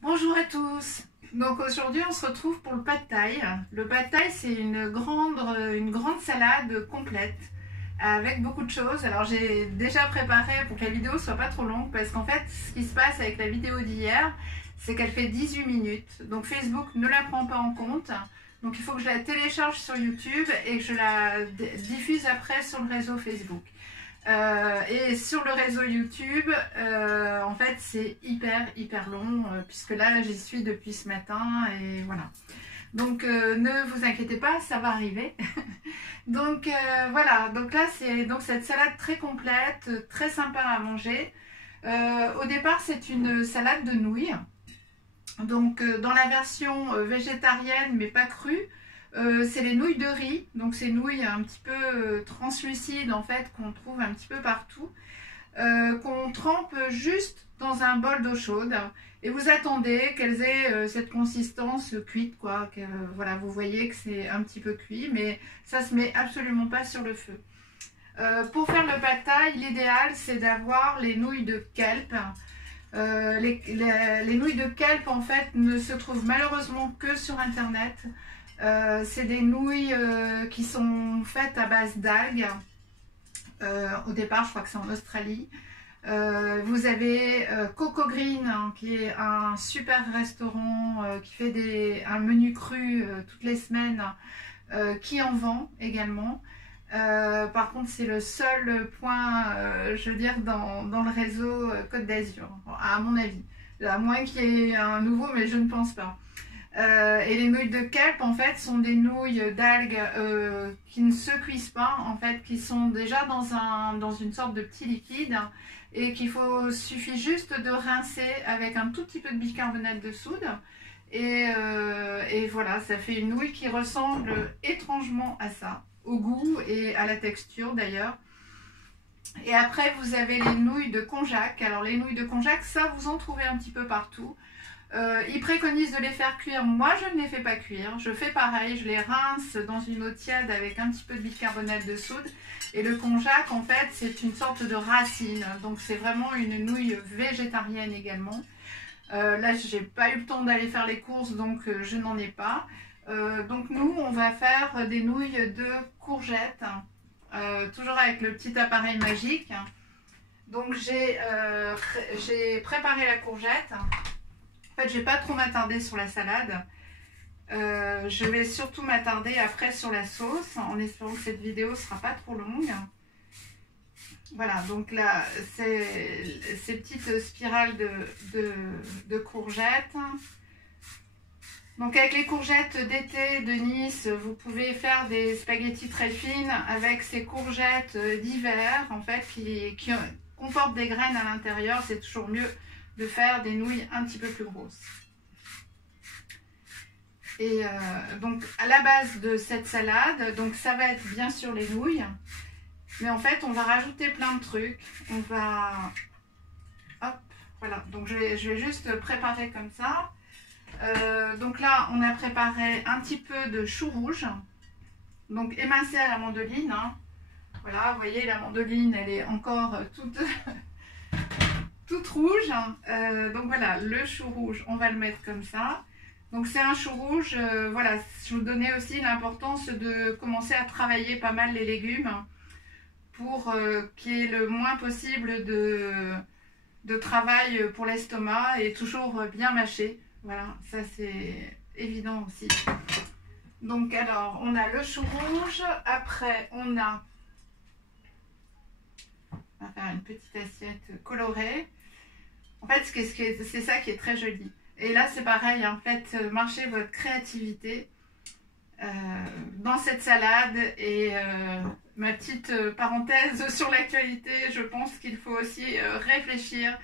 Bonjour à tous. Donc aujourd'hui on se retrouve pour le pad thai. Le pad thai c'est une grande salade complète avec beaucoup de choses. Alors j'ai déjà préparé pour que la vidéo soit pas trop longue parce qu'en fait ce qui se passe avec la vidéo d'hier c'est qu'elle fait 18 minutes. Donc Facebook ne la prend pas en compte. Donc il faut que je la télécharge sur YouTube et que je la diffuse après sur le réseau Facebook. Et sur le réseau YouTube, en fait, c'est hyper long, puisque là, j'y suis depuis ce matin, et voilà. Donc, ne vous inquiétez pas, ça va arriver. Donc, voilà. Donc là, c'est donc cette salade très complète, très sympa à manger. Au départ, c'est une salade de nouilles. Donc, dans la version végétarienne, mais pas crue, c'est les nouilles de riz, donc ces nouilles un petit peu translucides en fait qu'on trouve un petit peu partout, qu'on trempe juste dans un bol d'eau chaude et vous attendez qu'elles aient cette consistance cuite quoi, que, voilà, vous voyez que c'est un petit peu cuit mais ça se met absolument pas sur le feu. Pour faire le pad thai, l'idéal c'est d'avoir les nouilles de kelp. Les nouilles de kelp en fait ne se trouvent malheureusement que sur internet. C'est des nouilles qui sont faites à base d'algues. Au départ, je crois que c'est en Australie. Vous avez Coco Green, hein, qui est un super restaurant qui fait un menu cru toutes les semaines, qui en vend également. Par contre, c'est le seul point, je veux dire, dans le réseau Côte d'Azur, à mon avis. À moins qu'il y ait un nouveau, mais je ne pense pas. Et les nouilles de kelp en fait sont des nouilles d'algues qui ne se cuisent pas en fait, qui sont déjà dans une sorte de petit liquide et suffit juste de rincer avec un tout petit peu de bicarbonate de soude et voilà, ça fait une nouille qui ressemble étrangement à ça, au goût et à la texture d'ailleurs. Et après vous avez les nouilles de konjac. Alors les nouilles de konjac, ça vous en trouvez un petit peu partout. Ils préconisent de les faire cuire. Moi, je ne les fais pas cuire. Je fais pareil. Je les rince dans une eau tiède avec un petit peu de bicarbonate de soude. Et le konjac, en fait, c'est une sorte de racine. Donc, c'est vraiment une nouille végétarienne également. Là, j'ai pas eu le temps d'aller faire les courses, donc je n'en ai pas. Donc, nous, on va faire des nouilles de courgettes. Toujours avec le petit appareil magique. Donc, j'ai préparé la courgette. En fait, je ne vais pas trop m'attarder sur la salade. Je vais surtout m'attarder après sur la sauce, en espérant que cette vidéo ne sera pas trop longue. Voilà, donc là, ces petites spirales de courgettes. Donc avec les courgettes d'été de Nice, vous pouvez faire des spaghettis très fines avec ces courgettes d'hiver, en fait, qui comportent des graines à l'intérieur. C'est toujours mieux de faire des nouilles un petit peu plus grosses. Et donc à la base de cette salade, donc ça va être bien sûr les nouilles, mais en fait on va rajouter plein de trucs. On va, hop, voilà, donc je vais juste préparer comme ça. Donc là on a préparé un petit peu de chou rouge, donc émincé à la mandoline, hein. Voilà, vous voyez la mandoline elle est encore toute rouge. Donc voilà, le chou rouge, on va le mettre comme ça. Donc c'est un chou rouge, voilà, je vous donnais aussi l'importance de commencer à travailler pas mal les légumes pour qu'il y ait le moins possible de travail pour l'estomac et toujours bien mâcher. Voilà, ça c'est évident aussi. Donc alors, on a le chou rouge, après on va faire une petite assiette colorée. En fait, c'est ça qui est très joli. Et là, c'est pareil, en fait, marchez votre créativité dans cette salade. Et ma petite parenthèse sur l'actualité, je pense qu'il faut aussi réfléchir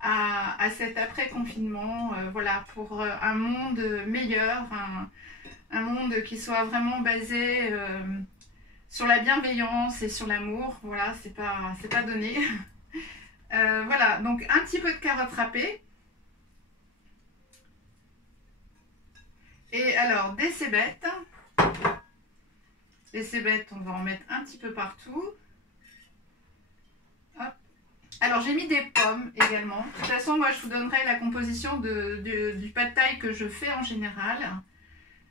à cet après-confinement, voilà, pour un monde meilleur, un monde qui soit vraiment basé sur la bienveillance et sur l'amour. Voilà, c'est pas donné. Voilà, donc un petit peu de carottes râpées. Et alors, des cébettes. Les cébettes, on va en mettre un petit peu partout. Hop. Alors j'ai mis des pommes également. De toute façon, moi je vous donnerai la composition du pad thai que je fais en général.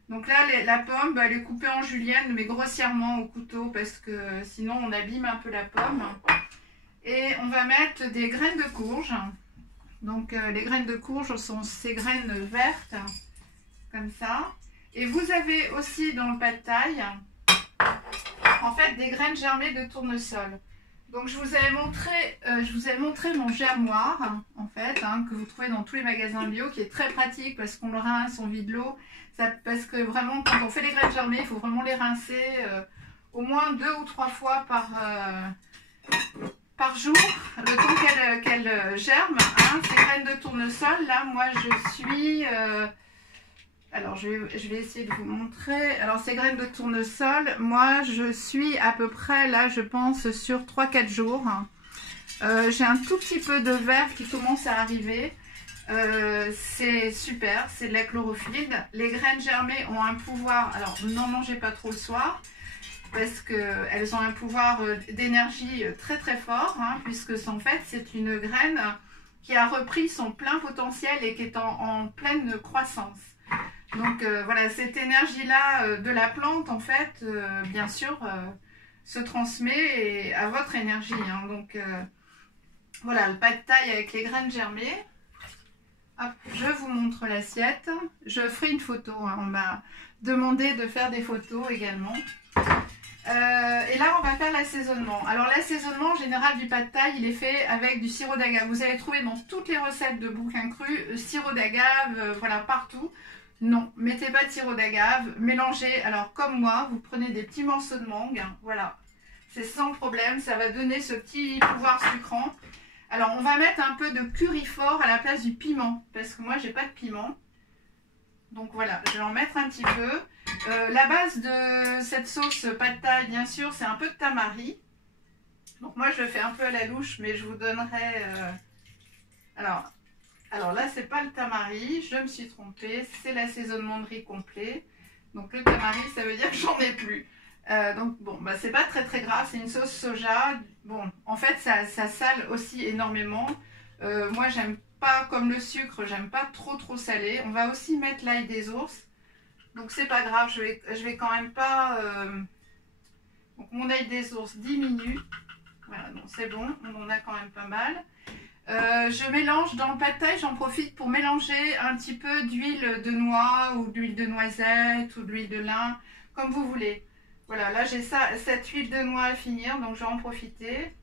Donc là, la pomme, elle est coupée en julienne, mais grossièrement au couteau, parce que sinon on abîme un peu la pomme. Et on va mettre des graines de courge. Donc les graines de courge sont ces graines vertes, comme ça. Et vous avez aussi dans le pad thai, en fait, des graines germées de tournesol. Donc je vous avais montré mon germoir, en fait, que vous trouvez dans tous les magasins bio, qui est très pratique parce qu'on le rince, on vide l'eau. Parce que vraiment, quand on fait les graines germées, il faut vraiment les rincer au moins 2 ou 3 fois par jour, le temps qu'elles germent. Ces graines de tournesol, là, moi, je suis... alors, je vais essayer de vous montrer. Alors, ces graines de tournesol, moi, je suis à peu près, là, je pense, sur 3-4 jours. J'ai un tout petit peu de vert qui commence à arriver. C'est super, c'est de la chlorophylle. Les graines germées ont un pouvoir, alors n'en mangez pas trop le soir, parce qu'elles ont un pouvoir d'énergie très très fort, puisque en fait c'est une graine qui a repris son plein potentiel et qui est en pleine croissance. Donc voilà, cette énergie-là de la plante, en fait, bien sûr, se transmet à votre énergie. Donc voilà, le pad thai avec les graines germées. Hop, je vous montre l'assiette. Je ferai une photo. On m'a demandé de faire des photos également. Et là, on va faire l'assaisonnement. Alors, l'assaisonnement en général du pad thai, il est fait avec du sirop d'agave. Vous allez trouver dans toutes les recettes de bouquins crus, sirop d'agave, voilà, partout. Non, mettez pas de sirop d'agave. Mélangez. Alors, comme moi, vous prenez des petits morceaux de mangue. Voilà, c'est sans problème. Ça va donner ce petit pouvoir sucrant. Alors, on va mettre un peu de curry fort à la place du piment, parce que moi, j'ai pas de piment. Donc voilà, je vais en mettre un petit peu. La base de cette sauce pad thai, bien sûr, c'est un peu de tamari. Donc moi, je le fais un peu à la louche, mais je vous donnerai... Alors là, c'est pas le tamari, je me suis trompée. C'est l'assaisonnement de riz complet. Donc le tamari, ça veut dire que j'en ai plus. Donc bon, bah, c'est pas très très grave, c'est une sauce soja. Bon, en fait ça sale aussi énormément. Moi j'aime pas, comme le sucre, j'aime pas trop salé. On va aussi mettre l'ail des ours. Donc c'est pas grave, je vais quand même pas... Donc mon ail des ours diminue. Voilà, donc c'est bon, on en a quand même pas mal. Je mélange dans le pad thai, j'en profite pour mélanger un petit peu d'huile de noix ou d'huile de noisette ou d'huile de lin, comme vous voulez. Voilà, là j'ai cette huile de noix à finir, donc je vais en profiter.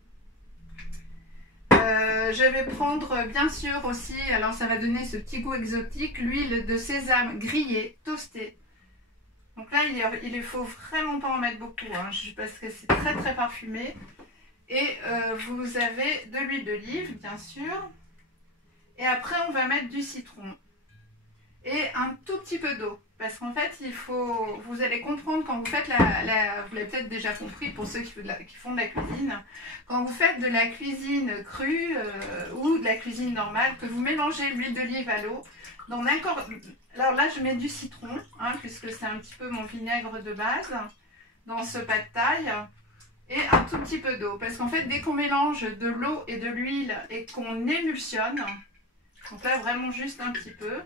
Je vais prendre bien sûr aussi, alors ça va donner ce petit goût exotique, l'huile de sésame grillée, toastée. Donc là, il ne faut vraiment pas en mettre beaucoup, parce que c'est très très parfumé. Et vous avez de l'huile d'olive, bien sûr. Et après, on va mettre du citron. Et un tout petit peu d'eau. Parce qu'en fait, vous allez comprendre quand vous faites vous l'avez peut-être déjà compris pour ceux qui font de la cuisine, quand vous faites de la cuisine crue ou de la cuisine normale, que vous mélangez l'huile d'olive à l'eau, alors là, je mets du citron, puisque c'est un petit peu mon vinaigre de base, dans ce pad thai, et un tout petit peu d'eau. Parce qu'en fait, dès qu'on mélange de l'eau et de l'huile et qu'on émulsionne, donc là, vraiment juste un petit peu,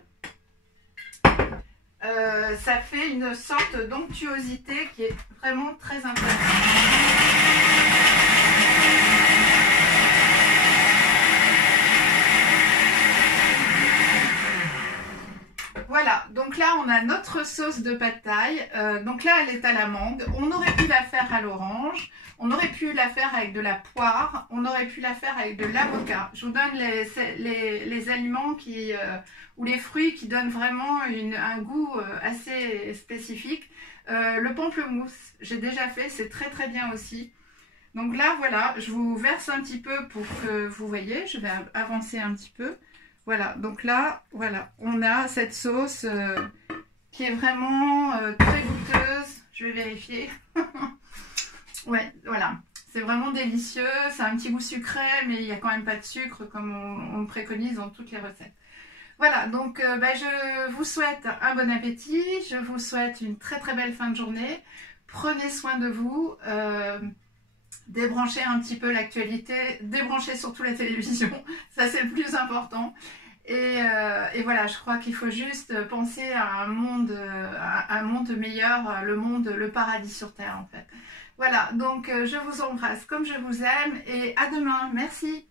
ça fait une sorte d'onctuosité qui est vraiment très intéressante. Voilà, donc là on a notre sauce de pad thai. Donc là elle est à l'amande. On aurait pu la faire à l'orange, on aurait pu la faire avec de la poire, on aurait pu la faire avec de l'avocat. Je vous donne les aliments ou les fruits qui donnent vraiment un goût assez spécifique. Le pamplemousse, j'ai déjà fait, c'est très très bien aussi. Donc là voilà, je vous verse un petit peu pour que vous voyez, je vais avancer un petit peu. Voilà, donc là, voilà, on a cette sauce qui est vraiment très goûteuse. Je vais vérifier. Ouais, voilà, c'est vraiment délicieux. C'est un petit goût sucré, mais il n'y a quand même pas de sucre comme on le préconise dans toutes les recettes. Voilà, donc je vous souhaite un bon appétit. Je vous souhaite une très très belle fin de journée. Prenez soin de vous. débrancher un petit peu l'actualité, débrancher surtout la télévision, ça c'est le plus important. Et voilà, je crois qu'il faut juste penser à un monde meilleur, le paradis sur Terre en fait. Voilà, donc je vous embrasse comme je vous aime et à demain. Merci.